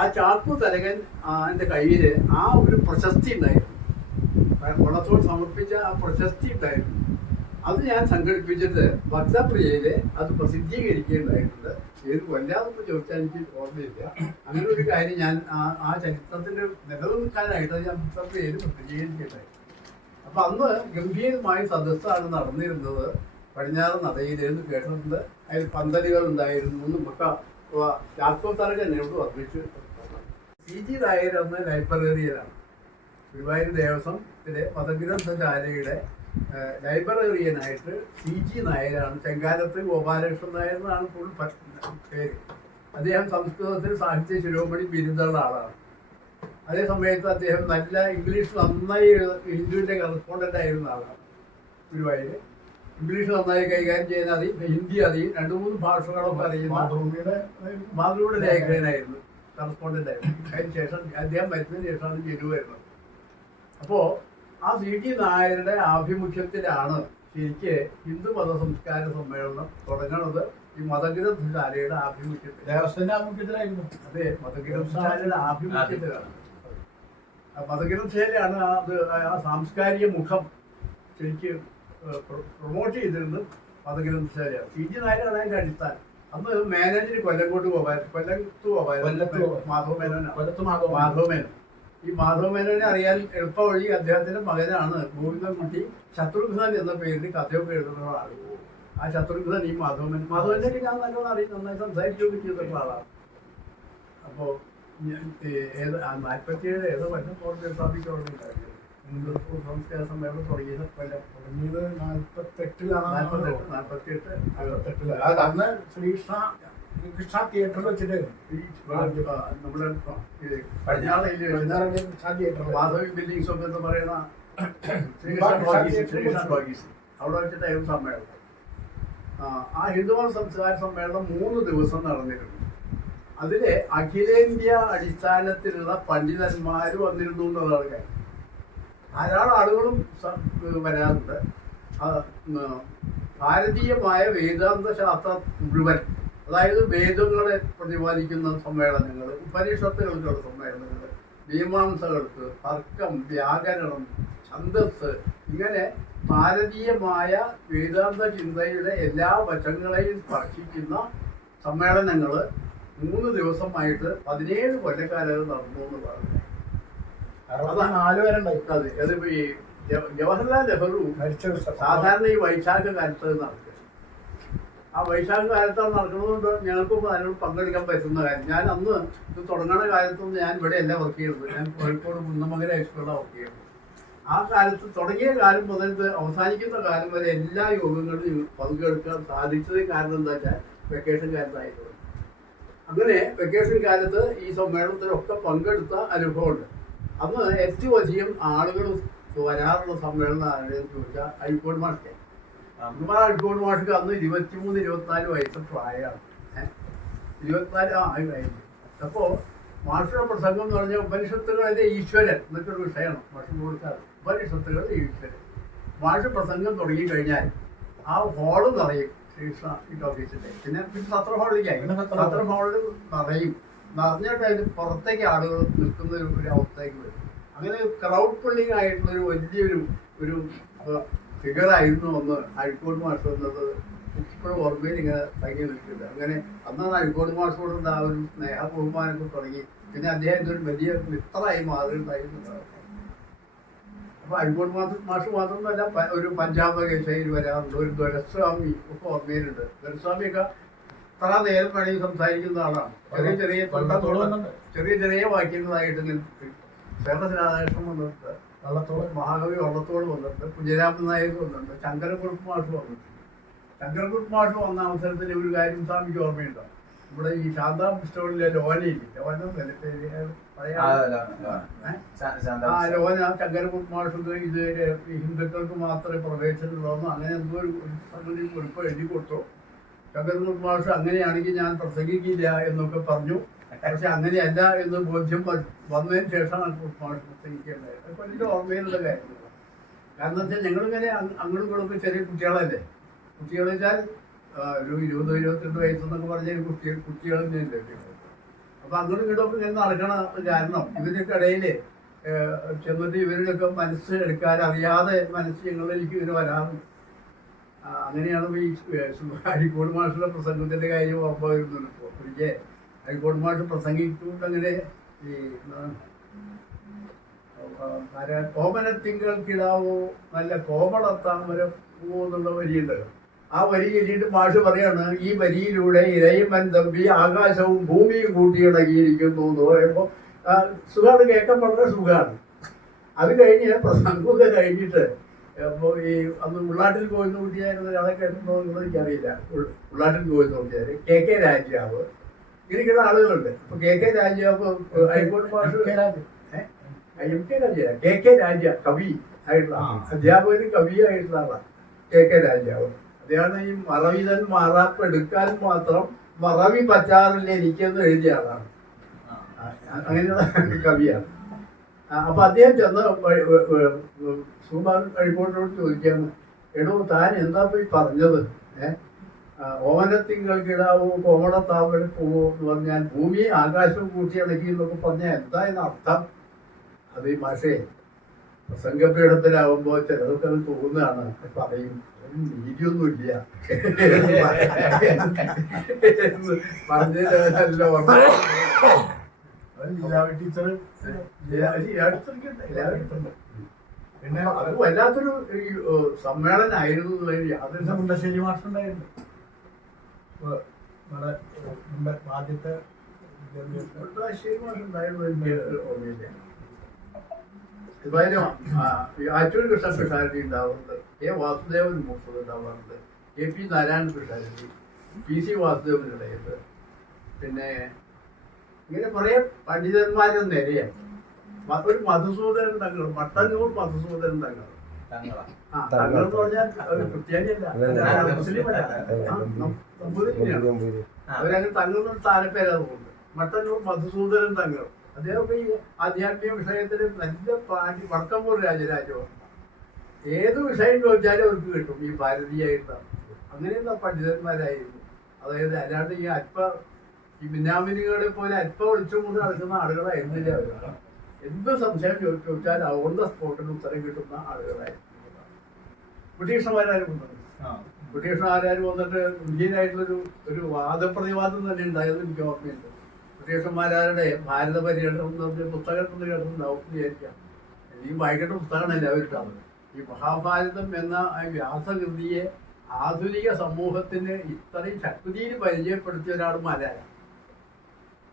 ആ ചാക്കു തരകൻ എൻ്റെ കയ്യിൽ ആ ഒരു പ്രശസ്തി ഉണ്ടായിരുന്നു. വള്ളത്തോൾ സമർപ്പിച്ച ആ പ്രശസ്തി ഉണ്ടായിരുന്നു. അത് ഞാൻ സംഘടിപ്പിച്ചിട്ട് ഭക്തപ്രിയയില് അത് പ്രസിദ്ധീകരിക്കുകയുണ്ടായിട്ടുണ്ട്. ഏത് കൊല്ലാതെന്ന് ചോദിച്ചാൽ എനിക്ക് ഓർമ്മയില്ല. അങ്ങനെ ഒരു കാര്യം ഞാൻ ആ ചരിത്രത്തിന്റെ നിലനിൽക്കാനായിട്ട് ഞാൻ ഭക്തപ്രിയയിൽ പ്രസിദ്ധീകരിക്കുകയുണ്ടായി. അപ്പൊ അന്ന് ഗംഭീരമായ സദസ്സാണ് നടന്നിരുന്നത്. പടിഞ്ഞാറ് നടയിലെന്ന് കേട്ടിട്ടുണ്ട്. അതിൽ പന്തലുകൾ ഉണ്ടായിരുന്നു. നമുക്ക് ചാക്കോ തരകൻ എന്നോട് വർദ്ധിച്ചു. CG നായർ അന്ന് ലൈബ്രറിയനാണ്. ഗുരുവായൂർ ദേവസ്വത്തിലെ മതഗ്രന്ഥശാലയുടെ ലൈബ്രറിയനായിട്ട് CG നായരാണ്. ചെങ്കാലത്ത് ഗോപാലകൃഷ്ണൻ നായർ എന്നാണ് ഫുൾ പേര്. അദ്ദേഹം സംസ്കൃതത്തിൽ സാഹിത്യ ശിരോമണി ബിരുദമുള്ള ആളാണ്. അതേ സമയത്ത് അദ്ദേഹം നല്ല ഇംഗ്ലീഷ് നന്നായി ഹിന്ദുവിൻ്റെ കറസ്പോണ്ടൻ്റ് ആയിരുന്ന ആളാണ്. ഗുരുവായൂർ ഇംഗ്ലീഷ് നന്നായി കൈകാര്യം ചെയ്യാൻ അറിയും, ഹിന്ദി അറിയും, 2-3 ഭാഷകളൊക്കെ അറിയുന്ന മാതൃഭൂമിയുടെ ലേഖകനായിരുന്നു, കറസ്പോണ്ടൻ്റ് ആയിരുന്നു. അതിന് ശേഷം അദ്ദേഹം മരിച്ചതിന് ശേഷമാണ് ജനു വരുന്നത്. അപ്പോൾ ആ CG നായരുടെ ആഭിമുഖ്യത്തിലാണ് ശരിക്ക് ഹിന്ദു മത സംസ്കാര സമ്മേളനം തുടങ്ങുന്നത്. ഈ മതഗ്രന്ഥശാലയുടെ ആഭിമുഖ്യത്തിൽ, ദേവസ്വത്തിന്റെ ആഭിമുഖ്യത്തിലായിരുന്നു. അതെ, മതഗ്രന്ഥശാലയുടെ ആഭിമുഖ്യത്തിലാണ്. മതഗ്രന്ഥശാലയാണ് അത് ആ സാംസ്കാരിക മുഖം ശരിക്ക് പ്രൊമോട്ട് ചെയ്തിരുന്നത്. മതഗ്രന്ഥശാലയാണ്. CG നായരാണ് അതിൻ്റെ അടിസ്ഥാനം. അന്ന് മാനേജർ കൊല്ലത്ത് മാധവമേനോൻ. ഈ മാധവമേനോനെ അറിയാൻ എളുപ്പ വഴി അദ്ദേഹത്തിന്റെ മകനാണ് ഗോവിന്ദൻകുട്ടി. ശത്രുഘ്നൻ എന്ന പേരിൽ കഥയൊക്കെ എഴുതുന്ന ആൾ. ആ ശത്രുഘ്നൻ ഈ മാധവന്റെ ഞാൻ നല്ലോണം അറിയും, നന്നായി സംസാരിക്കുകയൊക്കെ ചെയ്തിട്ടുള്ള ആളാണ്. അപ്പോൾ 47 ഏതോ വല്ല സ്വാമിക്കുണ്ടായിരുന്നു സംസ്കാര സമ്മേളനം തുടങ്ങിയത്. തുടങ്ങിയത് 48 അന്ന് ശ്രീകൃഷ്ണ തിയേറ്ററിൽ വെച്ചിട്ട് നമ്മുടെ മാധവി ബിൽഡിങ്സ് ഒക്കെ എന്ന് പറയുന്ന അവിടെ വെച്ചിട്ടായിരുന്നു സമ്മേളനം. ആ ഹിന്ദുമത സംസ്കാര സമ്മേളനം 3 ദിവസം നടന്നിരുന്നു. അതിലെ അഖിലേന്ത്യാ അടിസ്ഥാനത്തിലുള്ള പണ്ഡിതന്മാർ വന്നിരുന്നു എന്നുള്ളതാണ് കാര്യം. ധാരാളം ആളുകളും വരാറുണ്ട്. ഭാരതീയമായ വേദാന്ത ശാസ്ത്രം മുഴുവൻ, അതായത് വേദങ്ങളെ പ്രതിപാദിക്കുന്ന സമ്മേളനങ്ങൾ, ഉപനിഷത്തുകൾക്കുള്ള സമ്മേളനങ്ങൾ, മീമാംസകൾക്ക്, തർക്കം, വ്യാകരണം, ഛന്ദസ്, ഇങ്ങനെ ഭാരതീയമായ വേദാന്ത ചിന്തയുടെ എല്ലാ വശങ്ങളെയും സ്പർശിക്കുന്ന സമ്മേളനങ്ങൾ 3 ദിവസമായിട്ട് 17 കൊല്ലക്കാലം നടന്നു എന്ന് പറഞ്ഞു. 64 വരെ ഉണ്ടായി. അതിപ്പോ ഈ ജവഹർലാൽ നെഹ്റു സാധാരണ ഈ വൈശാഖ കാലത്ത് നടക്കുക. ആ വൈശാഖ കാലത്താണ് നടക്കുന്നതുകൊണ്ട് ഞങ്ങൾക്കും അതിനോട് പങ്കെടുക്കാൻ പറ്റുന്ന കാര്യം. ഞാൻ അന്ന് ഇത് തുടങ്ങുന്ന കാലത്തൊന്നും ഞാൻ ഇവിടെ അല്ല വർക്ക് ചെയ്യുന്നത്. ഞാൻ കോഴിക്കോട് കുന്നമംഗലം ഹൈസ്കൂളിലാണ് വർക്ക് ചെയ്യുന്നത്. ആ കാലത്ത് തുടങ്ങിയ കാലം മുതൽ അവസാനിക്കുന്ന കാലം വരെ എല്ലാ യോഗങ്ങളിലും പങ്കെടുക്കാൻ സാധിച്ചത് കാരണം എന്താ വെച്ചാൽ വെക്കേഷൻ കാലത്തായിരുന്നു. അങ്ങനെ വെക്കേഷൻ കാലത്ത് ഈ സമ്മേളനത്തിലൊക്കെ പങ്കെടുത്ത അനുഭവമുണ്ട്. അന്ന് ഏറ്റവും അധികം ആളുകൾ വരാറുള്ള സമ്മേളനം ആരുടെയെന്ന് ചോദിച്ചാൽ അഴീക്കോട് മാഷ്. നമ്മുടെ അഴീക്കോട് മാഷക്ക് അന്ന് 23-24 വയസ്സ് പ്രായമാണ്. 24 ആയിരുന്നു. അപ്പോൾ മാഷയുടെ പ്രസംഗം എന്ന് പറഞ്ഞാൽ ഉപനിഷത്തുകളിലെ ഈശ്വരൻ എന്നൊരു വിഷയമാണ് മാഷ് കൊടുക്കാറ്. ഉപനിഷത്തുകളിലെ ഈശ്വരൻ. മാഷ് പ്രസംഗം തുടങ്ങിക്കഴിഞ്ഞാൽ ആ ഹോള് നിറയും. ശ്രീകൃഷ്ണ ഓഫീസിൻ്റെ പിന്നെ സത്ര ഹാളിലേക്കായി. സത്ര ഹാളിൽ നിറയും. നിറഞ്ഞിട്ട് അതിന് പുറത്തേക്ക് ആളുകൾ നിൽക്കുന്ന ഒരു അവസ്ഥയ്ക്ക് വരും. അങ്ങനെ ക്രൗഡ് പുള്ളിങ് ആയിട്ടുള്ളൊരു വലിയൊരു ഫിഗറായിരുന്നു അന്ന് അഴീക്കോട് മാഷ് എന്നത് ഇപ്പോഴും ഓർമ്മയിൽ ഇങ്ങനെ തങ്ങി നിൽക്കുന്നത്. അങ്ങനെ അന്നാണ് അഴീക്കോട് മാഷോടുള്ള ആ ഒരു സ്നേഹ ബഹുമാനമൊക്കെ തുടങ്ങി. പിന്നെ അദ്ദേഹത്തിൻ്റെ ഒരു വലിയ മിത്രമായി മാറിയിട്ടുണ്ടായിരുന്നു. അപ്പോൾ അഴീക്കോട് മാഷ് മാത്രമല്ല, ഒരു പഞ്ചാബ് കേശയിൽ വരാറുണ്ട്. ഒരു ദൊരസ്വാമി ഒക്കെ ഓർമ്മയിലുണ്ട്. ദൊരസ്വാമിയൊക്കെ അത്ര നേരം വേണമെങ്കിൽ സംസാരിക്കുന്ന ആളാണ്. ചെറിയ ചെറിയ വാക്യങ്ങളായിട്ട് രാധാകൃഷ്ണൻ വന്നിട്ട്, മഹാകവി വള്ളത്തോട് വന്നിട്ട്, കുഞ്ഞരാമൻ നായർ വന്നിട്ടുണ്ട്, ശങ്കരക്കുറുപ്പ് മാഷ് വന്നിട്ടുണ്ട്. ശങ്കരക്കുറുപ്പ് മാഷ് വന്ന അവസരത്തിൽ ഒരു കാര്യം സ്വാമിക്ക് ഓർമ്മയുണ്ടോ? ഇവിടെ ഈ ശാന്താ സ്റ്റോറിലെ ലോനയില്ലേ, ലോന ലോന ശങ്കരക്കുറുപ്പ് മാഷ് ഇത് ഹിന്ദുക്കൾക്ക് മാത്രമേ പ്രവേശനമുള്ളൂ അങ്ങനെ എന്തോ ഒരു കുറിപ്പ് എഴുതി കൊടുത്തു. ശങ്കരക്കുറുപ്പ് മാഷ് അങ്ങനെയാണെങ്കിൽ ഞാൻ പ്രസംഗിക്കില്ല എന്നൊക്കെ പറഞ്ഞു. പക്ഷെ അങ്ങനെയല്ല എന്ന് ബോധ്യം വന്നതിന് ശേഷമാണ് മാഷ് പ്രസംഗിക്കേണ്ടത്. അതൊക്കെ വലിയ ഓർമ്മയിലുള്ള കാര്യങ്ങളാണ്. കാരണം വെച്ചാൽ ഞങ്ങളിങ്ങനെ അങ്ങോട്ടും ഇങ്ങോട്ടൊക്കെ ചെറിയ കുട്ടികളല്ലേ. കുട്ടികളെന്ന് വെച്ചാൽ ഒരു 20-22 വയസ്സെന്നൊക്കെ പറഞ്ഞ കുട്ടികളെന്നെ. അപ്പൊ അങ്ങോട്ടും ഇങ്ങോട്ടും ഞാൻ നടക്കണ കാരണം ഇതിനൊക്കെ ഇടയില് ചെന്നിട്ട് ഇവരുടെയൊക്കെ മനസ്സ് എടുക്കാൻ അറിയാതെ മനസ്സ് ഞങ്ങളിലേക്ക് ഇവര് വരാറുണ്ട്. അങ്ങനെയാണ് ഈ അരിക്കോട് മാഷുടെ പ്രസംഗത്തിന്റെ കാര്യം ഓർമ്മ വരുന്നുണ്ട്. ഇപ്പോൾ ഒരിക്കൽ അരിക്കോട് മാഷ് പ്രസംഗിച്ചുകൊണ്ട് അങ്ങനെ ഈ കോമനത്തിങ്കൾക്കിടാവോ നല്ല കോമളത്താമരം പൂവോ എന്നുള്ള വരിയുണ്ടല്ലോ. ആ വരി കഴിഞ്ഞിട്ട് മാഷ് പറയാണ്, ഈ വരിയിലൂടെ ഇരയിമൻ തമ്പി ആകാശവും ഭൂമിയും കൂട്ടിയിണങ്ങിയിരിക്കുന്നു എന്ന് പറയുമ്പോൾ സുഖമാണ്, കേൾക്കാൻ വളരെ സുഖമാണ്. അത് കഴിഞ്ഞ് പ്രസംഗമൊക്കെ കഴിഞ്ഞിട്ട് അപ്പോൾ ഈ അന്ന് ഉള്ളാട്ടിൽ കോയിന്ന് കുട്ടിയായിരുന്ന ഒരാളെ കേട്ടിട്ടുണ്ടോ എന്നുള്ളത് എനിക്കറിയില്ല. ഉള്ളാട്ടിൽ കോയിന്ന് കുട്ടിയാർ KK രാജാവ് ഇങ്ങനെയൊക്കെയുള്ള ആളുകളുണ്ട്. അപ്പൊ KK രാജാവ് ഹൈക്കോടതി മാഷ് KK രാജ കവി ആയിട്ടുള്ള അധ്യാപകനും കവിയായിട്ടുള്ള ആളാണ് KK രാജാവ്. അദ്ദേഹമാണ് ഈ മറവിതൻ മാറാപ്പ് എടുക്കാൻ മാത്രം മറവി പറ്റാറില്ല എനിക്കെന്ന് എഴുതിയ ആളാണ്. അങ്ങനെയുള്ള കവിയാണ്. അപ്പൊ അദ്ദേഹം ചെന്ന് സുമാർ അഴിക്കോട്ടിനോട് ചോദിക്കാണ്, എടോ താൻ എന്താ പോയി പറഞ്ഞത്? ഓമനത്തിങ്കൾക്കിടാവോ കോമളത്താമര പോവോ എന്ന് പറഞ്ഞാൽ ഭൂമിയെ ആകാശവും കൂട്ടിയിണക്കി എന്നൊക്കെ പറഞ്ഞാൽ എന്താ അർത്ഥം? അത് ഈ ഭാഷയെ പ്രസംഗപീഠത്തിലാവുമ്പോ ചിലതൊക്കെ അത് തോന്നുകയാണ്, പറയും നീതിയൊന്നുമില്ല പറഞ്ഞല്ലോ. ടീച്ചർ പിന്നെ അത് വല്ലാത്തൊരു സമ്മേളനമായിരുന്നു. യാതൊരു മുണ്ടശ്ശേരി മാഷുണ്ടായിരുന്നു ആദ്യത്തെ മുണ്ടശ്ശേരി മാഷുണ്ടായിരുന്നു എനിക്ക് ഓർമ്മയില്ല. എന്തായാലും ആറ്റൂർ കൃഷ്ണ സ്പെഷ്യാലിറ്റി ഉണ്ടാവുന്നുണ്ട്, വാസുദേവൻ മൂർത്തത് ഉണ്ടാവാറുണ്ട്, KP Narayanan speciality, PC Vasudevan ഇടയുണ്ട്. പിന്നെ ഇങ്ങനെ കുറെ പണ്ഡിതന്മാരും നിരയാണ്. ഒരു മധുസൂദനൻ തങ്ങൾ, മട്ടന്നൂർ മധുസൂദനൻ തങ്ങൾ. തങ്ങൾ എന്ന് പറഞ്ഞാൽ ക്രിസ്ത്യാനിയല്ല, മുസ്ലിമല്ല, അവരങ്ങനെ തങ്ങളുടെ സ്ഥാനപ്പേരാ തോന്നുന്നത്. മട്ടന്നൂർ മധുസൂദനൻ തങ്ങൾ അദ്ദേഹം ഈ ആധ്യാത്മിക വിഷയത്തിൽ നല്ല വടക്കമ്പൂർ രാജരാജവർമ്മ ഏത് വിഷയം ചോദിച്ചാലും അവർക്ക് കിട്ടും. ഈ ഭാരതീയായിട്ടുള്ള അങ്ങനെയുള്ള പണ്ഡിതന്മാരായിരുന്നു. അതായത് അല്ലാണ്ട് ഈ ബിനാമിനികളെ പോലെ അല്പം ഒളിച്ചും കൊണ്ട് നടക്കുന്ന ആളുകളായിരുന്നില്ല അവർ. എന്ത് സംശയം ചോദിച്ചാൽ ഓൺ ദ സ്പോട്ടിൽ ഉത്തരം കിട്ടുന്ന ആളുകളായിരുന്നു. ബ്രിട്ടീഷുകാരും വന്നത്, ബ്രിട്ടീഷുകാരും വന്നിട്ട് ഇന്ത്യനായിട്ടുള്ളൊരു വാദപ്രതിവാദം തന്നെ ഉണ്ടായത് എനിക്ക് ഓർമ്മയുണ്ട്. ബ്രിട്ടീഷന്മാരുടെ ഭാരത പര്യടനം എന്ന് പറഞ്ഞ പുസ്തകത്തിൽ കേട്ടിട്ടുണ്ടാവും വിചാരിക്കാം. ഈ വായിക്കേണ്ട പുസ്തകമാണ് എല്ലാവരും. ഈ മഹാഭാരതം എന്ന വ്യാസകൃതിയെ ആധുനിക സമൂഹത്തിന് ഇത്രയും ശക്തിയിൽ പരിചയപ്പെടുത്തിയ ഒരാൾ മാരാരാണ്.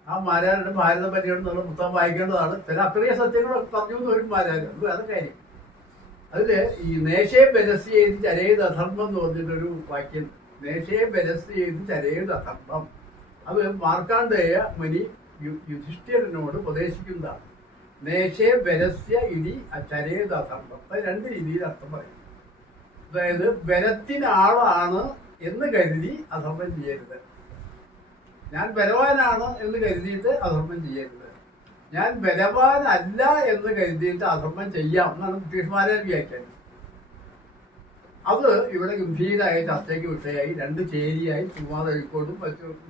ആ മാരാരുടെ ഭാരത പര്യടനം എന്നുള്ള പുസ്തകം വായിക്കേണ്ടതാണ്. ചില അപ്രിയ സത്യങ്ങളൊക്കെ പറഞ്ഞു ഒരു മാരാര്, അത് വേറെ കാര്യം. അതില് ഈ നേശയെ ബലസ് ചെയ്ത് ചരയത് അധർമ്മം എന്ന് പറഞ്ഞിട്ടൊരു വാക്യം. നേശയെ ബലസ് ചെയ്ത് ചരയത് അധർമ്മം, അത് മാർക്കാണ്ഡേയ മുനി യുധിഷ്ഠിരനോട് ഉപദേശിക്കുന്നതാണ്. നേശേ ബലസ്യ ഇനി ചരയത് അധർമ്മം. അത് രണ്ട് രീതിയിൽ അർത്ഥം പറയും. അതായത് ബലത്തിനാളാണ് എന്ന് കരുതി അധർമ്മം ചെയ്യരുത്. ഞാൻ ബലവാനാണ് എന്ന് കരുതിയിട്ട് അധർമ്മം ചെയ്യരുത്. ഞാൻ ബലവാനല്ല എന്ന് കരുതിയിട്ട് അധർമ്മം ചെയ്യാം എന്നാണ് ബ്രിട്ടീഷുമാരെ വ്യാഖ്യാനം. അത് ഇവിടെ ഗംഭീരമായ ചർച്ചയ്ക്ക് വിഷയമായി. രണ്ട് ചേരിയായി, സുമാർ അഴിക്കോടും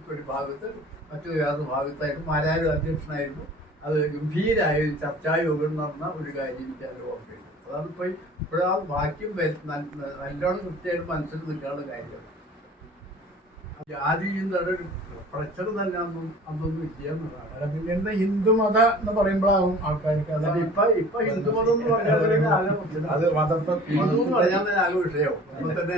ഒരു ഭാഗത്ത്, മറ്റൊരു വേറൊരു ഭാഗത്തായിട്ട് മാരാരും അധ്യക്ഷനായിരുന്നു. അത് ഗംഭീരമായ ഒരു ചർച്ചായോഗം നടന്ന ഒരു കാര്യം എനിക്ക് അതിൽ ഓർമ്മയുണ്ട്. അതാണ് ഇപ്പോഴാ വാക്യം നല്ലോണം കൃത്യമായിട്ട് മനസ്സിൽ നിൽക്കാനുള്ള കാര്യം. ജാതിയുടെ ഒരു പ്രഷർ തന്നെ അതൊന്നും ഇല്ലെന്നതാണ്. പിന്നെ ഹിന്ദുമത എന്ന് പറയുമ്പോഴാവും ആൾക്കാർക്ക് ഇപ്പൊ ഹിന്ദുമതം എന്ന് പറഞ്ഞാൽ അത് ഹിന്ദു എന്ന് പറഞ്ഞാൽ തന്നെ ആകെ വിഷയവും. അപ്പൊ തന്നെ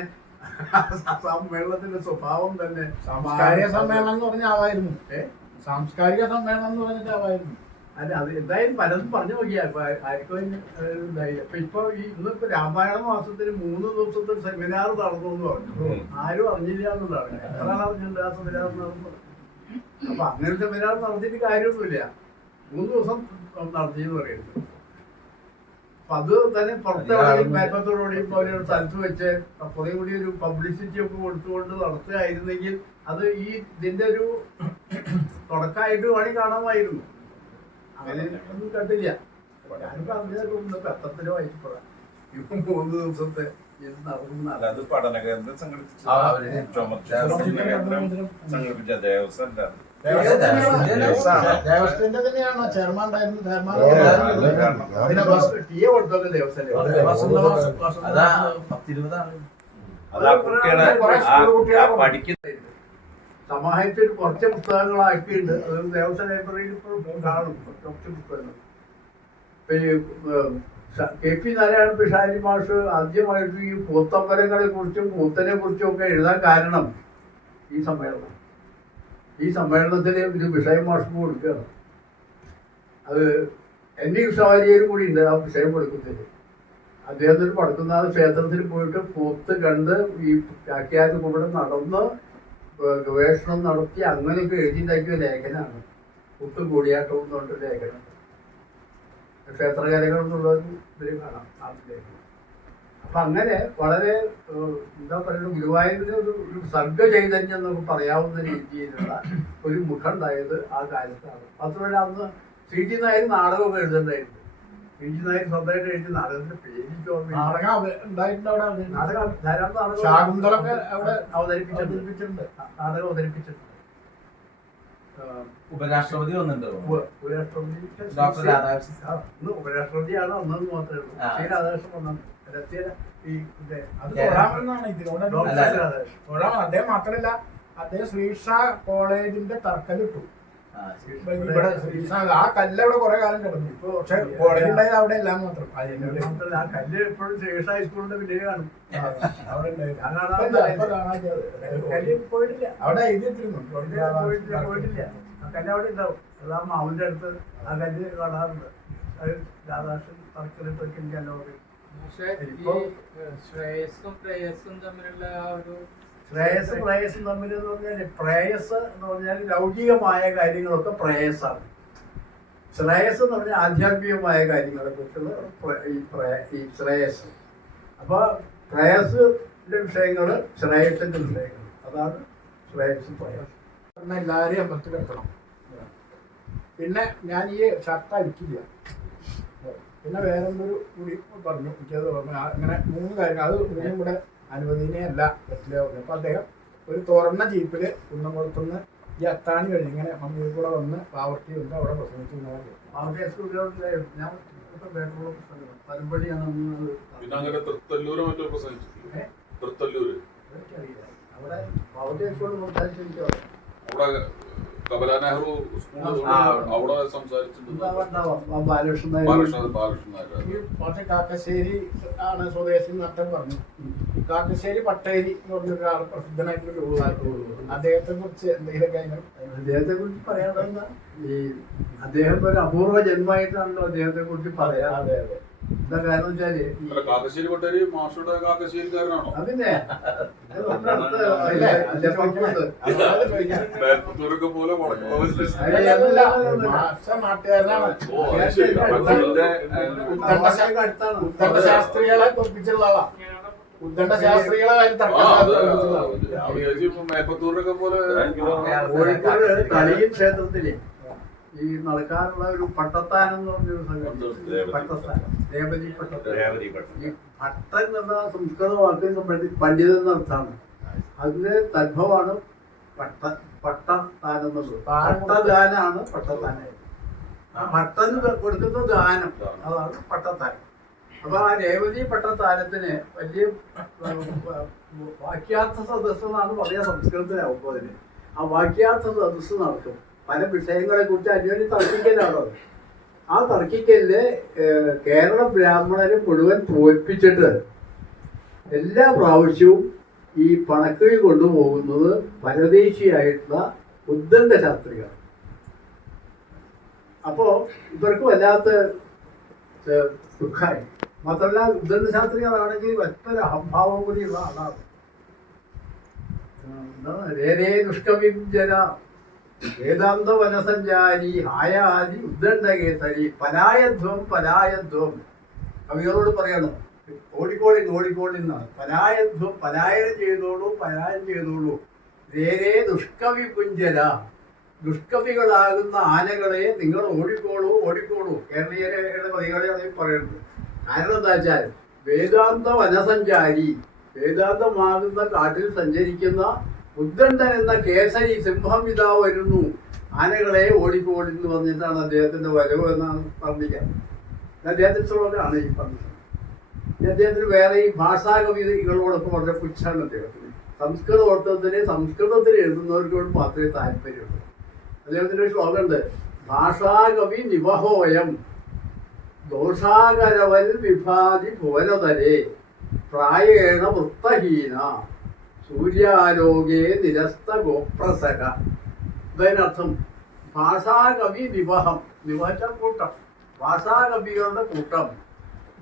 സമ്മേളനത്തിന്റെ സ്വഭാവം തന്നെ സാംസ്കാരിക സമ്മേളനം എന്ന് പറഞ്ഞ ആവായിരുന്നു. സാംസ്കാരിക സമ്മേളനം എന്ന് പറഞ്ഞിട്ട് ആവായിരുന്നു. അല്ല, അത് എന്തായാലും പലതും പറഞ്ഞു നോക്കിയാ ആർക്കും ഇതായി. ഇപ്പൊ ഇന്നിപ്പോ രാമായണ മാസത്തിന് 3 ദിവസത്തെ സെമിനാർ നടന്നു എന്ന് പറഞ്ഞു. ആരും അറിഞ്ഞില്ല എന്നുള്ളതാണ്. എത്രയാണ് അറിഞ്ഞില്ല ആ സെമിനാർ നടന്നത്? അപ്പൊ അങ്ങനെ സെമിനാർ നടത്തിയിട്ട് കാര്യമൊന്നുമില്ല. 3 ദിവസം നടത്തിയെന്ന് പറയുന്നത്. അപ്പൊ അത് തന്നെ പുറത്തെവിടെയും മേൽപ്പത്തോടുകൂടിയും പോലെ ഒരു സ്ഥലത്ത് വെച്ച് കുറെ കൂടി ഒരു പബ്ലിസിറ്റി ഒക്കെ കൊടുത്തുകൊണ്ട് നടത്തുകയായിരുന്നെങ്കിൽ അത് ഈ ഇതിന്റെ ഒരു തുടക്കമായിട്ട് വേണി കാണാമായിരുന്നു. അങ്ങനെ ഒന്നും കണ്ടില്ല. ഞാനിപ്പോ അങ്ങനെയൊക്കെ ഉണ്ട്. പത്രത്തിലോ വായിച്ചപ്പോഴാ ഇപ്പൊ 3 ദിവസത്തെ ഇത് നടന്നു. അത് പഠന കേന്ദ്രം സംഘടിപ്പിച്ച ദേവസ്വം ദേവസ്ഥന്റെ തന്നെയാണോ ചെയർമാൻ ഉണ്ടായിരുന്നു? ചെയർമാൻ പിന്നെ ടീ കൊടുത്തൊക്കെ ദേവസ്ഥല്ലേ അതാ 10-20 പഠിക്കുന്ന സമാഹരിച്ചൊരു കുറച്ച് പുസ്തകങ്ങളാക്കിയിട്ടുണ്ട്. അത് ദേവസ്വം ലൈബ്രറിയിൽ ഇപ്പോൾ കാണും കുറച്ച് പുസ്തകങ്ങൾ. കെ പി നാരായണ പിഷാരി മാഷ് ആദ്യമായിട്ട് ഈ കൂത്തമ്പലങ്ങളെ കുറിച്ചും കൂത്തനെ കുറിച്ചും ഒക്കെ എഴുതാൻ കാരണം ഈ സമ്മേളനം. ഈ സമ്മേളനത്തിൽ ഒരു വിഷയം മാഷ് കൊടുക്കുകയാണ്. അത് എൻ്റെ കൃഷ്ണവാര്യയിലും കൂടി ഉണ്ട് ആ വിഷയം കൊടുക്കുന്നതിൽ. അദ്ദേഹത്തിന് പടക്കുന്നാഥ ക്ഷേത്രത്തിൽ പോയിട്ട് കൂത്ത് കണ്ട് ഈ വ്യാഖ്യാനം കൂടെ നടന്ന് ഗവേഷണം നടത്തി അങ്ങനെയൊക്കെ എഴുതിണ്ടാക്കിയ ലേഖനമാണ് കൂത്ത് കൂടിയാട്ടം എന്ന് പറഞ്ഞിട്ട് ലേഖനം. ക്ഷേത്രകാര്യങ്ങൾ എന്നുള്ളത് ഇതിൽ കാണാം ആ ലേഖനം. അപ്പം അങ്ങനെ വളരെ എന്താ പറയുക ഗുരുവായൂരിന് ഒരു സർഗ ചൈതന്യം എന്നൊക്കെ പറയാവുന്ന രീതിയിലുള്ള ഒരു മുഖം ഉണ്ടായത് ആ കാലത്താണ്. മാത്രമല്ല അന്ന് സി ടി നായർ നാടകമൊക്കെ എഴുതണ്ടായിരുന്നു. സി ടി നായർ സ്വന്തമായിട്ട് എഴുതി നാടകത്തിന്റെ പേരിക്കോ നാടകം ഉണ്ടായിട്ടുണ്ട് അവിടെ. നാടകം ധാരാളം നാടകം ശാകുന്തളൊക്കെ അവിടെ അവതരിപ്പിച്ചിട്ടുണ്ട്. നാടകം അവതരിപ്പിച്ചിട്ടുണ്ട്. ഉപരാഷ്ട്രപതി വന്നിട്ടുണ്ടോ? ഡോക്ടർ രാധാകൃഷ്ണൻ ഉപരാഷ്ട്രപതിയാണ് ഒന്നെന്ന് മാത്രമേ ഉള്ളൂ. ശ്രീ രാധാകൃഷ്ണൻ വന്നു. അദ്ദേഹം മാത്രമല്ല, അദ്ദേഹം ശ്രീഷാ കോളേജിന്റെ തർക്കലിട്ടു. ഇവിടെ ശ്രീഷാ ആ കല്ല് അവിടെ കുറെ കാലം കിടന്നു. ഇപ്പൊ പക്ഷെ കോളേജ് ഉണ്ടായത് അവിടെ എല്ലാം മാത്രം. ആ കല്ല് ഇപ്പോഴും ശ്രീഷാ ഹൈസ്കൂളിന്റെ പിന്നിൽ കാണും. അവിടെ പോയിട്ടില്ല. അവിടെ എഴുതിയിട്ടിരുന്നു. പോയിട്ടില്ല. ആ കല്ല് അവിടെ ഉണ്ടാവും. അതാ മാവിന്റെ അടുത്ത് ആ കല്ല് കാണാറുണ്ട്. അത് രാധാകൃഷ്ണൻ തർക്കലിട്ടൊക്കെ എനിക്ക് അനുഭവം. ശ്രേയസ്സും പ്രേയസ്സും തമ്മിലുള്ള ആ ഒരു പ്രേയസ് തമ്മിൽ എന്ന് പറഞ്ഞാൽ പ്രേയസ് എന്ന് പറഞ്ഞാൽ ലൗകികമായ കാര്യങ്ങളൊക്കെ പ്രേയസാണ്. ശ്രേയസ് എന്ന് പറഞ്ഞാൽ ആധ്യാത്മികമായ കാര്യങ്ങളെ കുറിച്ചുള്ള ഈ ശ്രേയസ്. അപ്പൊ പ്രേയസിന്റെ വിഷയങ്ങള് ശ്രേയസിന്റെ വിഷയങ്ങൾ, അതാണ് ശ്രേയസ് പ്രേയസ്. എല്ലാവരെയും അമ്പലത്തിൽ വെക്കണം. പിന്നെ ഞാൻ ഈ ഷർട്ട് അടിക്കില്ല. പിന്നെ വേറെന്തൊരു കൂടി പറഞ്ഞു, എനിക്കത് അങ്ങനെ 3 കാര്യങ്ങൾ. അത് മൂന്നും ഇവിടെ അനുവദനീയമല്ല, പറ്റില്ല. അപ്പൊ അദ്ദേഹം ഒരു തുറന്ന ജീപ്പില് കുന്നംകുളത്തുനിന്ന് ഈ അത്താണി കഴിഞ്ഞ് ഇങ്ങനെ മമ്മിയിൽ കൂടെ വന്ന് പാവർട്ടി വന്ന് അവിടെ പ്രസംഗിച്ചു. കമല നെഹ്റു അവിടെ സംസാരിച്ചിട്ടുണ്ട്. കാക്കശ്ശേരി ആണ് സ്വദേശി നട്ടം പറഞ്ഞു. കാക്കശ്ശേരി പട്ടേരി എന്ന് പറഞ്ഞൊരാൾ പ്രസിദ്ധനായിട്ടുള്ള അദ്ദേഹത്തെ കുറിച്ച് എന്തെങ്കിലുമൊക്കെ അദ്ദേഹത്തെ കുറിച്ച് പറയാനുള്ള അദ്ദേഹം ഒരു അപൂർവ ജന്മമായിട്ടാണല്ലോ അദ്ദേഹത്തെ കുറിച്ച് പറയാം. അതെ അതെ. എന്താ കാരണം വെച്ചാല് കാക്കശ്ശേരി പട്ടേരി മാഷയുടെ കാക്കശ്ശേരിക്കാരനാണോ? അതിന്റെ പോലെ ശാസ്ത്രികളെ തോൽപ്പിച്ചുള്ള ആളാ. മേപ്പത്തൂരൊക്കെ പോലെ കോഴിക്കോട് കളിയിൽ ക്ഷേത്രത്തില് ഈ നടക്കാനുള്ള ഒരു പട്ടത്താൻ എന്ന് പറഞ്ഞൊരു സംഘം. പട്ടത്താൻ, രേവതി പട്ടത്താൻ. ഈ പട്ടൻ എന്ന സംസ്കൃത വാക്കിന് പണ്ഡിതൻ എന്നർത്ഥമാണ്. അതിന്റെ തദ്ഭവമാണ് പട്ടത്താൻ എന്നുള്ളത്. പട്ടദാനാണ് പട്ടത്താനായത്. ആ പട്ടന് കൊടുക്കുന്ന ദാനം, അതാണ് പട്ടത്താൻ. അപ്പൊ ആ രേവതി പട്ടത്താനത്തിന് വലിയ വാക്യാർത്ഥ സദസ്സ് എന്നാണ് പറയാ സംസ്കൃതത്തിലാവുമ്പോ അതിന്. ആ വാക്യാർത്ഥ സദസ്സ് നടക്കും. പല വിഷയങ്ങളെ കുറിച്ച് അന്വേഷണം തർക്കിക്കലാണോ. ആ തർക്കിക്കലില് കേരള ബ്രാഹ്മണരെ മുഴുവൻ തോൽപ്പിച്ചിട്ട് എല്ലാ പ്രാവശ്യവും ഈ പണക്കിഴി കൊണ്ടുപോകുന്നത് പരദേശിയായിട്ടുള്ള ഉദ്ദണ്ഡ ശാസ്ത്രികൾ. അപ്പോ ഇവർക്ക് വല്ലാത്ത ദുഃഖമായി. മാത്രമല്ല ഉദ്ദണ്ഡ ശാസ്ത്രികളാണെങ്കിൽ മറ്റൊരു അഹംഭാവം കൂടിയുള്ള ആളാണ്. രേ ദുഷ്കവിജന വേദാന്ത വനസഞ്ചാരി ഹായാദി ഉദ്ദണ്ഡകേസരി പലായധ്വം പലായധ്വം. കവികളോട് പറയണം, ഓടിക്കോളി എന്നാണ്. പലായധ്വം, പലായനം ചെയ്തോളൂ, പലായനം ചെയ്തോളൂ. രേ ദുഷ്കവി കുഞ്ചര, ദുഷ്കവികളാകുന്ന ആനകളെ നിങ്ങൾ ഓടിക്കോളൂ. കേരളീയരുടെ കവികളെ പറയുന്നത്. കാരണം എന്താ വെച്ചാൽ വേദാന്ത വനസഞ്ചാരി, വേദാന്തമാകുന്ന കാട്ടിൽ സഞ്ചരിക്കുന്ന ഉദ്ദണ്ഡൻ എന്ന കേസരി സിംഹം ഇതാ വരുന്നു. ആനകളെ ഓടിക്കോടിന്ന് പറഞ്ഞിട്ടാണ് അദ്ദേഹത്തിന്റെ വരവ് എന്നാണ് പറഞ്ഞിരിക്കുക. അദ്ദേഹത്തിന്റെ ശ്ലോകമാണ് ഈ പറഞ്ഞത്. അദ്ദേഹത്തിന് വേറെ ഈ ഭാഷാകവികളോടൊക്കെ വളരെ പുച്ഛാണ് അദ്ദേഹത്തിന്. സംസ്കൃതത്തിൽ എഴുതുന്നവർക്കോട് മാത്രമേ താല്പര്യമുള്ളൂ. അദ്ദേഹത്തിന്റെ ഒരു ശ്ലോകമുണ്ട്, ഭാഷാകവി നിവഹോയം ദോഷാകരവൽ വിഭാതി ഭുവനതരേ പ്രായേണ വൃത്തഹീന സൂര്യാലോകേ നിരസ്ത ഗോപ്രസക. ഇതിനർത്ഥം ഭാഷാകവി നിവഹം, നിവഹച്ച കൂട്ടം, ഭാഷാകവികളുടെ കൂട്ടം,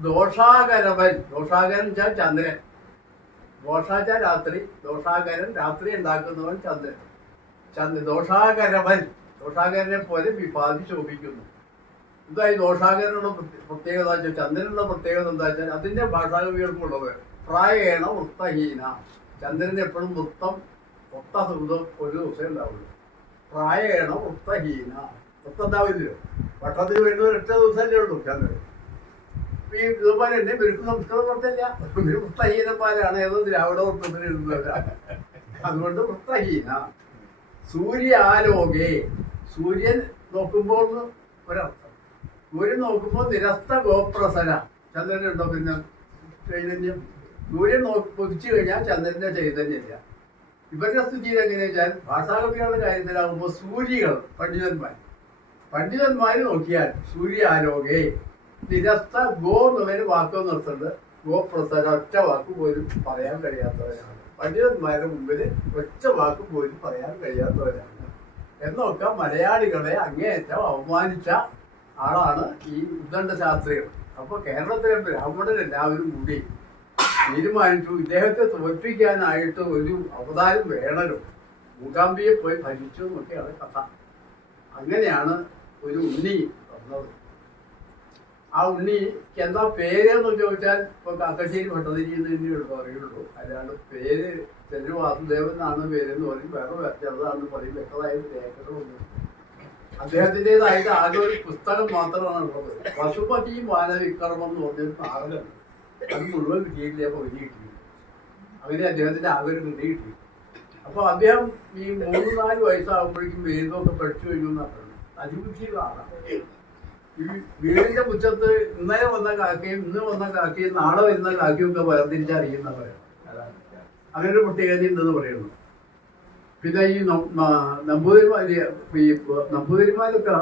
ദോഷാകരവൻ, ദോഷാകരൻ വെച്ചാൽ ചന്ദ്രൻ, ദോഷാച്ച രാത്രി, ദോഷാകരൻ രാത്രി ഉണ്ടാക്കുന്നവൻ ചന്ദ്രൻ, ദോഷാകരവൻ ദോഷാകരനെ പോലെ വിഭാതി ശോഭിക്കുന്നു. ഇതായി ദോഷാകരനുള്ള പ്രത്യേകത വെച്ചാൽ, ചന്ദ്രനുള്ള പ്രത്യേകത എന്താ വെച്ചാൽ അതിന്റെ ഭാഷാകവികൾക്കുള്ളത് പ്രായേണ വൃത്തഹീന. ചന്ദ്രൻ എപ്പോഴും ഒത്ത സുഹൃതം ഒരു ദിവസം ഉണ്ടാവുള്ളൂ. പ്രായേണ വൃത്തഹീന, വൃത്തം ഉണ്ടാവില്ലല്ലോ, വട്ടത്തിന് വേണ്ടി ഒരൊറ്റ ദിവസമല്ലേ ഉള്ളൂ ചന്ദ്രൻ. ഈ ഇതുപോലെ തന്നെ ഇവർക്ക് സംസ്കൃതം വൃത്തമില്ല, വൃത്തഹീനന്മാരാണ്, ഏതോ ദ്രാവിഡ വൃത്തത്തിന് എഴുതുന്നവരാണ്. അതുകൊണ്ട് വൃത്തഹീന. സൂര്യാലോകേ, സൂര്യൻ നോക്കുമ്പോൾ ഒരർത്ഥം, സൂര്യൻ നോക്കുമ്പോൾ നിരസ്ത ഗോപ്രസര, ചന്ദ്രനുണ്ടോ പിന്നെ ചൈതന്യം? സൂര്യൻ പൊതിച്ചു കഴിഞ്ഞാൽ ചന്ദ്രന്റെ ചൈതന്യമില്ല. ഇവരുടെ സ്ഥിതിയിൽ എങ്ങനെയാ വെച്ചാൽ ഭാഷാകവികളുടെ കാര്യത്തിലാകുമ്പോൾ സൂര്യകൾ പണ്ഡിതന്മാർ നോക്കിയാൽ സൂര്യാലോകേ നിരസ്ത ഗോ എന്നുള്ളൊരു വാക്ക് നിർത്തുന്നുണ്ട്. ഗോപ്രസര ഒറ്റ വാക്ക് പോലും പറയാൻ കഴിയാത്തവരാണ് പണ്ഡിതന്മാരുടെ മുമ്പിൽ, ഒറ്റ വാക്ക് പോലും പറയാൻ കഴിയാത്തവരാണ് എന്നൊക്കെ മലയാളികളെ അങ്ങേയറ്റം അവമാനിച്ച ആളാണ് ഈ ഉദ്ദണ്ഡ ശാസ്ത്രികൾ. അപ്പോൾ കേരളത്തിലെ ബ്രാഹ്മണരെല്ലാവരും കൂടി തീരുമാനിച്ചു ഇദ്ദേഹത്തെ തോൽപ്പിക്കാനായിട്ട് ഒരു അവതാരം വേണമല്ലോ, മൂകാംബിയെ പോയി ഭരിച്ചു എന്നൊക്കെയാണ് കഥ. അങ്ങനെയാണ് ഒരു ഉണ്ണി വന്നത്. ആ ഉണ്ണിക്ക് എന്താ പേരെന്ന് ചോദിച്ചാൽ ഇപ്പൊ കാക്കശ്ശേരി ഭട്ടതിരി എന്ന് തന്നെയുള്ളൂ പറയുള്ളൂ. അല്ലാണ്ട് പേര് ചെല്ലു വാസുദേവൻ എന്നാണ് പേരെന്ന് പറയും, വേറെ ചെറുതാണെന്ന് പറയും, വ്യക്തമായിട്ട് രേഖകളൊന്നും. അദ്ദേഹത്തിൻ്റെതായിട്ട് ആകെ ഒരു പുസ്തകം മാത്രമാണ് ഉള്ളത്, പശുപതി മാനവിക്രമം എന്ന് പറഞ്ഞൊരു നാടകം. അത് മുഴുവൻ കിട്ടിയില്ല, പകുതി കിട്ടിയില്ല. അങ്ങനെ അദ്ദേഹത്തിന്റെ ആകെ ഒരു കൃതി കിട്ടി. അപ്പൊ അദ്ദേഹം ഈ 3-4 വയസ്സാകുമ്പോഴേക്കും വേദമൊക്കെ പഠിച്ചു കഴിഞ്ഞു എന്നാണ് പറയുന്നത്. അതിബുദ്ധിയുള്ള ആളാണ്. ഈ വീടിന്റെ മുറ്റത്ത് ഇന്നലെ വന്ന കാക്കയും ഇന്ന് വന്ന കാക്കയും നാളെ വരുന്ന കാക്കയും ഒക്കെ വേർതിരിച്ചറിയുന്ന പറയുന്നത്. അങ്ങനെ ഒരു പ്രത്യേകത ഉണ്ടെന്ന് പറയുന്നു. പിന്നെ ഈ നമ്പൂതിരിമാരൊക്കെ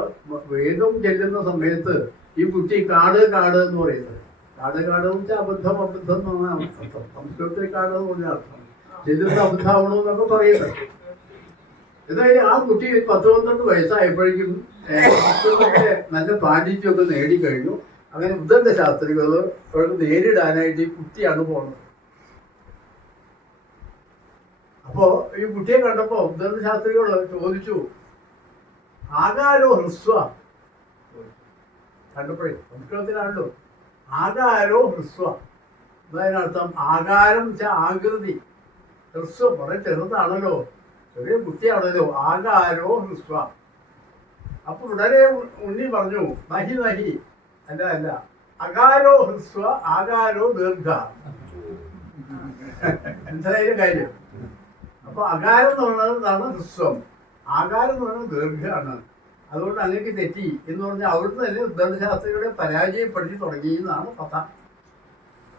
വേദം ചെല്ലുന്ന സമയത്ത് ഈ കുട്ടി കാട് എന്ന് പറയുന്നത്, കാട് എന്ന് വെച്ചാൽ അബദ്ധം എന്നാണ് അർത്ഥം. സംസ്കൃതത്തിൽ കാട് എന്ന് പറഞ്ഞ അർത്ഥം ചെല്ലുന്ന അബദ്ധമാവണമെന്നൊക്കെ പറയുന്നത്. എന്തായാലും ആ കുട്ടി 10-12 വയസ്സായപ്പോഴേക്കും നല്ല പാണ്ഡിത്യമൊക്കെ നേടിക്കഴിഞ്ഞു. അങ്ങനെ ഉദ്ദണ്ഡ ശാസ്ത്രികൾ അവർക്ക് നേരിടാനായിട്ട് ഈ കുട്ടിയാണ് പോണത്. അപ്പോ ഈ കുട്ടിയെ കണ്ടപ്പോ ഉദ്ദണ്ഡ ശാസ്ത്രികൾ ചോദിച്ചു, ആകാരോ ഹ്രസ്വ, കണ്ടപ്പോഴേ സംസ്കൃതത്തിലാണല്ലോ ആകാരോ ഹ്രസ്വ. അതിനർത്ഥം ആകാരം വെച്ചാൽ ആകൃതി, ഹ്രസ്വം വളരെ ചെറുതാണല്ലോ, ചെറിയ കുട്ടിയാണല്ലോ, ആകാരോ ഹ്രസ്വ. അപ്പൊ ഉടനെ ഉണ്ണി പറഞ്ഞു, നഹി അല്ല, അകാരോ ഹ്രസ്വ ആകാരോ ദീർഘ. മനസ്സിലായ കാര്യം? അപ്പൊ അകാരം എന്ന് പറയുന്നതാണ് ഹ്രസ്വം, ആകാരം എന്ന് പറയുന്നത് ദീർഘമാണ്. അതുകൊണ്ട് അങ്ങേക്ക് തെറ്റി എന്ന് പറഞ്ഞാൽ അവിടുന്ന് തന്നെ ഉദ്ദണ്ഡ ശാസ്ത്രികളെ പരാജയപ്പെടുത്തി തുടങ്ങി എന്നാണ് കഥ.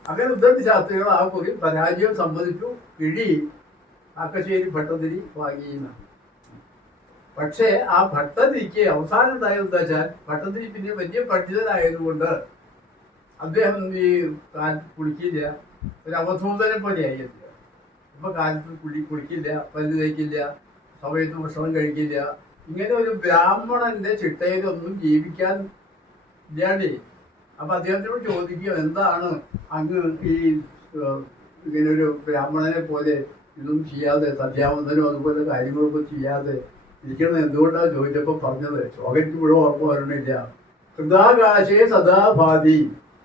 അങ്ങനെ ഉദ്ദണ്ഡ ശാസ്ത്രികൾ ആ കുറി പരാജയം സമ്മതിച്ചു, കിഴി കാക്കശ്ശേരി ഭട്ടതിരി വാങ്ങിയെന്നാണ്. പക്ഷേ ആ ഭട്ടതിരിക്ക് അവസാനം ഉണ്ടായത് എന്താ വെച്ചാൽ, ഭട്ടതിരി പിന്നെ വലിയ പണ്ഡിതനായതുകൊണ്ട് അദ്ദേഹം ഈ കാലത്ത് കുളിക്കില്ല, ഒരു അവധൂതനെ പോലെയായി. ഇപ്പൊ കാലത്ത് കുളിക്കില്ല, പല്ല് തേക്കില്ല, സമയത്ത് ഭക്ഷണം കഴിക്കില്ല. ഇങ്ങനെ ഒരു ബ്രാഹ്മണന്റെ ചിട്ടയിലൊന്നും ജീവിക്കാൻ ഇല്ലാണ്ടേ. അപ്പൊ അദ്ദേഹത്തിനോട് ചോദിക്കുക, എന്താണ് അങ്ങ് ഈ ഇങ്ങനെ ഒരു ബ്രാഹ്മണനെ പോലെ ഇതൊന്നും ചെയ്യാതെ, സന്ധ്യാവന്തനും അതുപോലെ കാര്യങ്ങളൊക്കെ ചെയ്യാതെ ഇരിക്കുന്നത് എന്തുകൊണ്ടാണ് ചോദിച്ചപ്പോൾ പറഞ്ഞത്, ചോകയ്ക്ക് മുഴുവൻ ഓർമ്മ വരണില്ല. ഹൃദാകാശേ സദാഭാതി,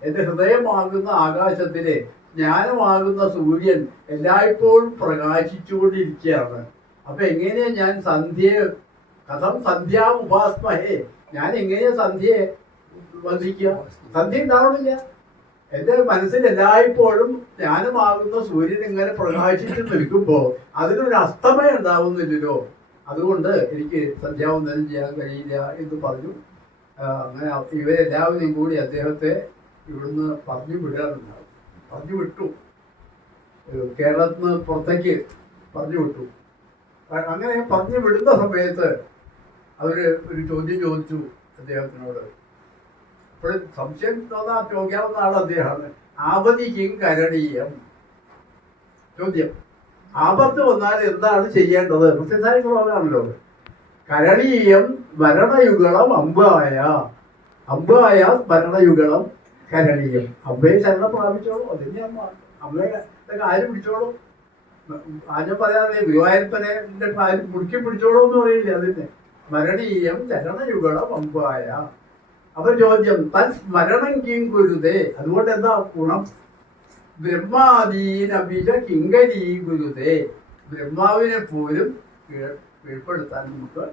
എന്റെ ഹൃദയമാകുന്ന ആകാശത്തിലെ ജ്ഞാനമാകുന്ന സൂര്യൻ എല്ലായ്പ്പോഴും പ്രകാശിച്ചുകൊണ്ടിരിക്കുകയാണ്. അപ്പൊ എങ്ങനെയാ ഞാൻ കഥം സന്ധ്യ ഉപാസ്മഹേ, ഞാൻ എങ്ങനെയാ സന്ധ്യയെ വന്ദിക്കുക? സന്ധ്യ ഉണ്ടാവണില്ല. എന്റെ മനസ്സിൽ എല്ലായ്പ്പോഴും ജ്ഞാനമാകുന്ന സൂര്യൻ ഇങ്ങനെ പ്രകാശിച്ചു നിൽക്കുമ്പോ അതിനൊരു അസ്തമയം ഉണ്ടാവുന്നില്ലല്ലോ. അതുകൊണ്ട് എനിക്ക് സന്ധ്യാവന്ദനം ചെയ്യാൻ കഴിയില്ല എന്ന് പറഞ്ഞു. അങ്ങനെ ഇവരെല്ലാവരെയും കൂടി അദ്ദേഹത്തെ ഇവിടുന്ന് പറഞ്ഞു വിടാറുണ്ടാവും. പറഞ്ഞു വിട്ടു, കേരളത്തിൽ നിന്ന് പുറത്തേക്ക് പറഞ്ഞു വിട്ടു. അങ്ങനെ പറഞ്ഞു വിടുന്ന സമയത്ത് അവർ ഒരു ചോദ്യം ചോദിച്ചു അദ്ദേഹത്തിനോട്. അപ്പോഴും സംശയം ചോദിക്കാവുന്ന ആൾ അദ്ദേഹമാണ്. ആപതിക്കും കരണീയം. ചോദ്യം, ആപത്ത് വന്നാൽ എന്താണ് ചെയ്യേണ്ടത്? മുസ്ലിംസായിട്ടുള്ളതാണല്ലോ. കരണീയം മരണയുഗളം അമ്പായ, അമ്പായ മരണയുഗളം കരണീയം. അമ്പയെ ശരണം പ്രാപിച്ചോളൂ, അതിന്റെ അമ്മയുടെ കാര്യം പിടിച്ചോളൂ. ആരും പറയാതെ ഗുരുവായൂരപ്പനെ കാര്യം മുറുക്കി പിടിച്ചോളൂ എന്ന് പറയില്ലേ. അതിന്റെ മരണീയം ചരണയുഗളം അമ്പായ. അപ്പൊ ചോദ്യം, തൻ സ്മരണം കിം ഗുരുതേ. അതുകൊണ്ട് എന്താ ഗുണം? ബ്രഹ്മാദീനബിജ കിങ്കരീ ഗുരുതേ. ബ്രഹ്മാവിനെ പോലും കീഴ്പ്പെടുത്താൻ നമുക്ക്